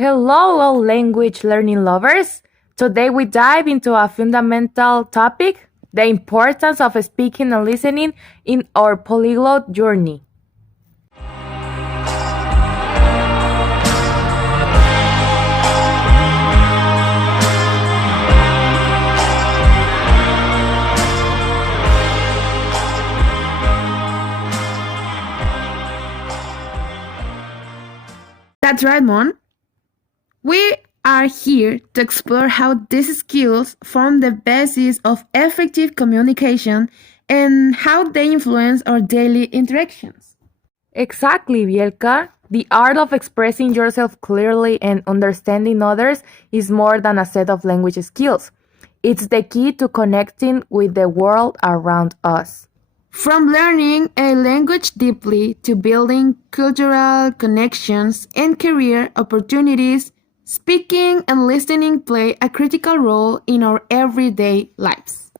Hello, all language learning lovers. Today we dive into a fundamental topic, the importance of speaking and listening in our polyglot journey. That's right, Mon. We are here to explore how these skills form the basis of effective communication and how they influence our daily interactions. Exactly, Bielka. The art of expressing yourself clearly and understanding others is more than a set of language skills. It's the key to connecting with the world around us. From learning a language deeply to building cultural connections and career opportunities, speaking and listening play a critical role in our everyday lives.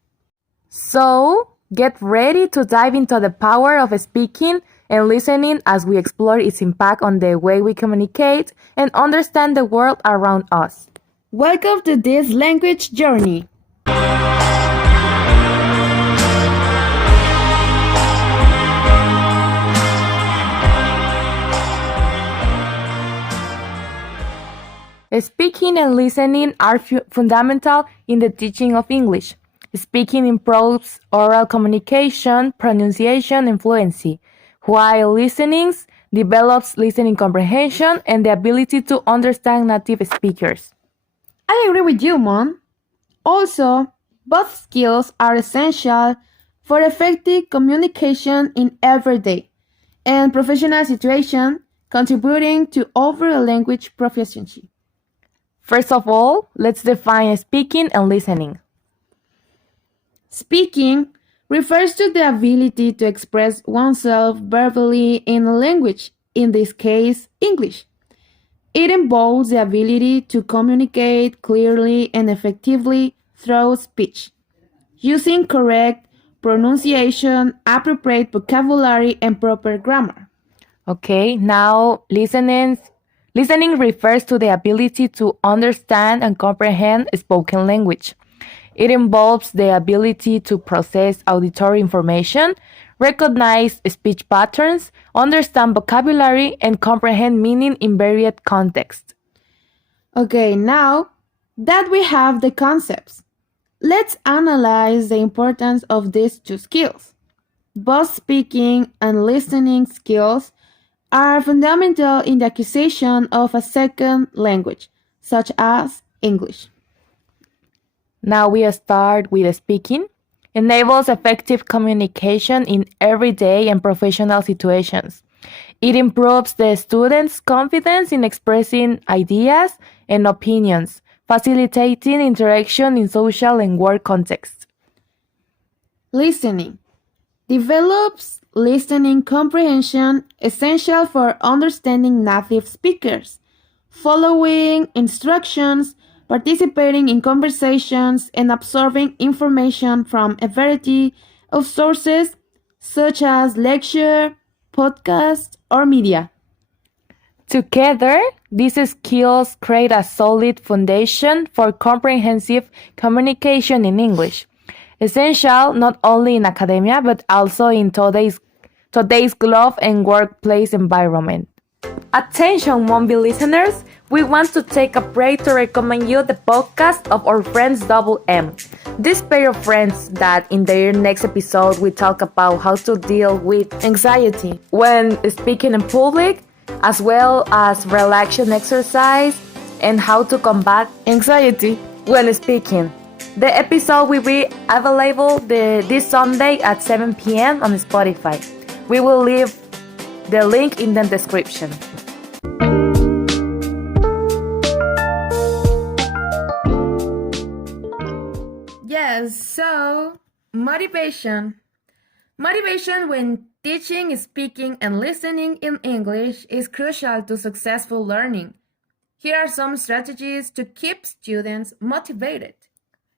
So, get ready to dive into the power of speaking and listening as we explore its impact on the way we communicate and understand the world around us. Welcome to this language journey. Speaking and listening are fundamental in the teaching of English. Speaking improves oral communication, pronunciation, and fluency, while listening develops listening comprehension and the ability to understand native speakers. I agree with you, Mom. Also, both skills are essential for effective communication in everyday and professional situations, contributing to overall language proficiency. First of all, let's define speaking and listening. Speaking refers to the ability to express oneself verbally in a language, in this case, English. It involves the ability to communicate clearly and effectively through speech, using correct pronunciation, appropriate vocabulary, and proper grammar. Okay, now listening refers to the ability to understand and comprehend spoken language. It involves the ability to process auditory information, recognize speech patterns, understand vocabulary, and comprehend meaning in varied contexts. Okay, now that we have the concepts, let's analyze the importance of these two skills. Both speaking and listening skills are fundamental in the acquisition of a second language, such as English. Now we start with speaking. Enables effective communication in everyday and professional situations. It improves the student's confidence in expressing ideas and opinions, facilitating interaction in social and work contexts. Listening develops listening comprehension essential for understanding native speakers, following instructions, participating in conversations, and absorbing information from a variety of sources such as lecture, podcast, or media. Together, these skills create a solid foundation for comprehensive communication in English, essential not only in academia but also in today's globe and workplace environment. Attention, MONVI listeners! We want to take a break to recommend you the podcast of our friends Double M. This pair of friends that in their next episode we talk about how to deal with anxiety when speaking in public, as well as relaxation exercise and how to combat anxiety when speaking. The episode will be available this Sunday at 7 p.m. on Spotify. We will leave the link in the description. Yes, so motivation. Motivation when teaching, speaking, and listening in English is crucial to successful learning. Here are some strategies to keep students motivated.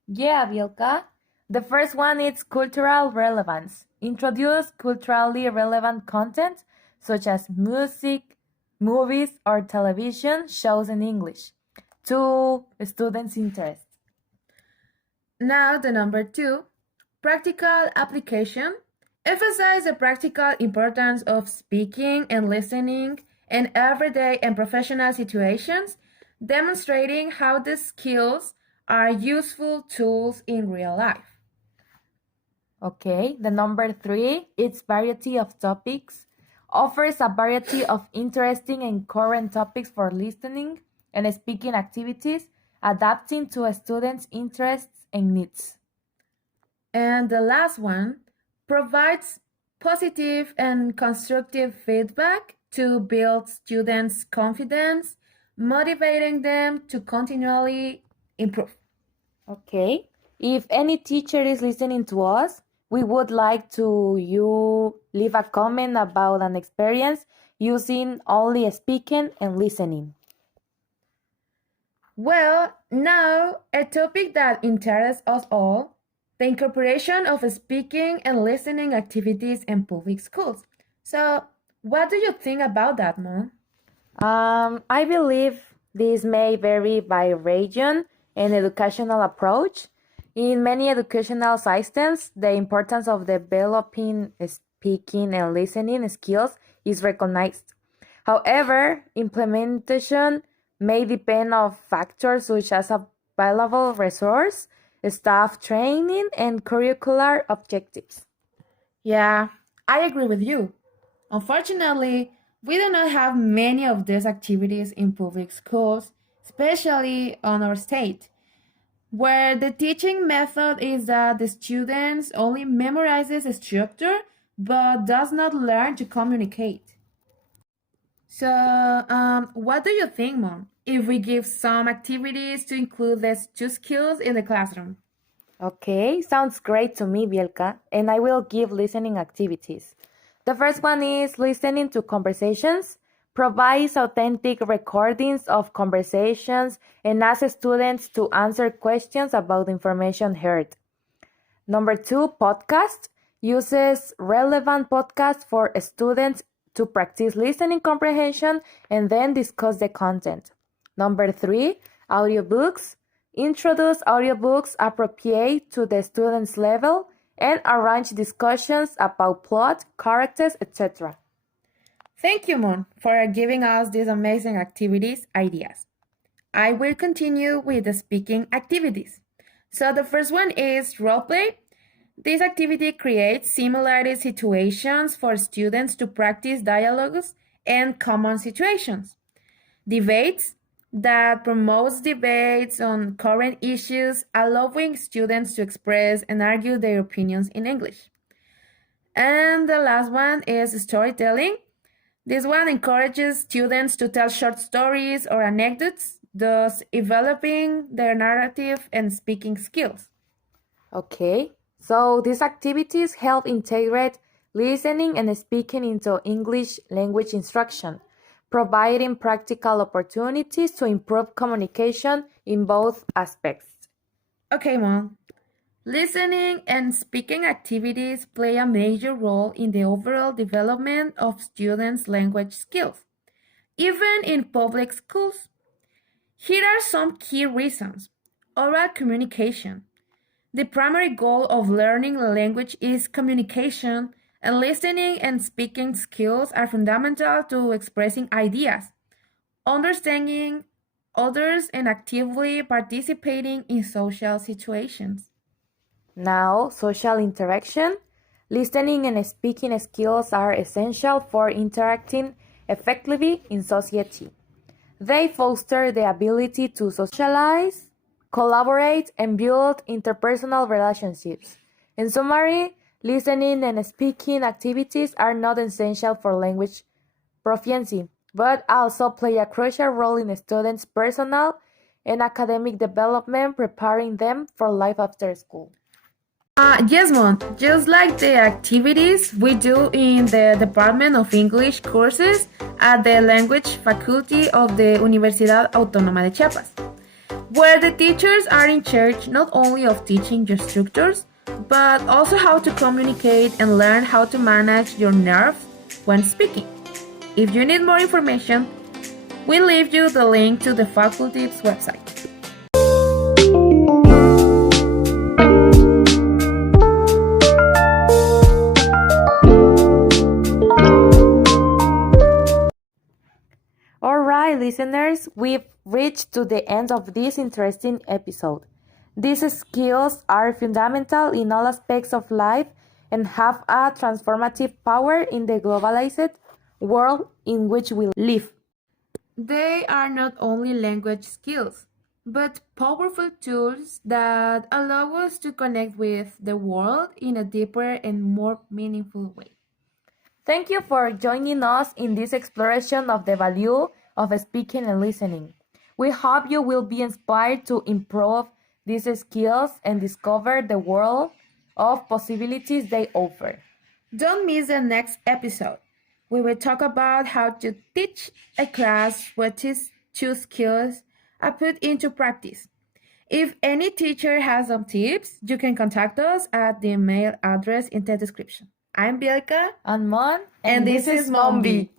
Yeah, Vilka. The first one is cultural relevance. Introduce culturally relevant content such as music, movies, or television shows in English to students' interest. Now, the number 2, practical application. Emphasize the practical importance of speaking and listening in everyday and professional situations, demonstrating how the skills are useful tools in real life. Okay, the number 3, its variety of topics, offers a variety of interesting and current topics for listening and speaking activities, adapting to a student's interests and needs. And the last one, provides positive and constructive feedback to build students' confidence, motivating them to continually improve. Okay, if any teacher is listening to us, we would like to you leave a comment about an experience using only speaking and listening. Well, now a topic that interests us all, the incorporation of speaking and listening activities in public schools. So, what do you think about that, Mon? I believe this may vary by region and educational approach. In many educational systems, the importance of developing speaking and listening skills is recognized. However, implementation may depend on factors such as available resource, staff training, and curricular objectives. Yeah, I agree with you. Unfortunately, we do not have many of these activities in public schools, especially on our state, where the teaching method is that the students only memorizes a structure but does not learn to communicate. So, what do you think, Mom, if we give some activities to include these two skills in the classroom? Okay, sounds great to me, Bielka, and I will give listening activities. The first one is listening to conversations, provides authentic recordings of conversations, and asks students to answer questions about the information heard. Number 2, podcast, uses relevant podcasts for students to practice listening comprehension and then discuss the content. Number 3, audiobooks, introduce audiobooks appropriate to the student's level and arrange discussions about plot, characters, etc. Thank you, Moon, for giving us these amazing activities ideas. I will continue with the speaking activities. So the first one is roleplay. This activity creates similar situations for students to practice dialogues and common situations. Debates, that promotes debates on current issues, allowing students to express and argue their opinions in English. And the last one is storytelling. This one encourages students to tell short stories or anecdotes, thus developing their narrative and speaking skills. Okay, so these activities help integrate listening and speaking into English language instruction, providing practical opportunities to improve communication in both aspects. Okay, Mom. Listening and speaking activities play a major role in the overall development of students' language skills, even in public schools. Here are some key reasons. Oral communication. The primary goal of learning a language is communication, and listening and speaking skills are fundamental to expressing ideas, understanding others, and actively participating in social situations. Now, social interaction. Listening and speaking skills are essential for interacting effectively in society. They foster the ability to socialize, collaborate, and build interpersonal relationships. In summary, listening and speaking activities are not essential for language proficiency, but also play a crucial role in students' personal and academic development, preparing them for life after school. Yes, Mom. Just like the activities we do in the Department of English courses at the Language Faculty of the Universidad Autónoma de Chiapas, where the teachers are in charge not only of teaching your structures, but also how to communicate and learn how to manage your nerves when speaking. If you need more information, We leave you the link to the faculty's website. Alright, listeners, we've reached to the end of this interesting episode. These skills are fundamental in all aspects of life and have a transformative power in the globalized world in which we live. They are not only language skills, but powerful tools that allow us to connect with the world in a deeper and more meaningful way. Thank you for joining us in this exploration of the value of speaking and listening. We hope you will be inspired to improve these skills and discover the world of possibilities they offer. Don't miss the next episode. We will talk about how to teach a class what these two skills are put into practice. If any teacher has some tips, you can contact us at the email address in the description. I'm Bielka, And Mon, and this is MONVI.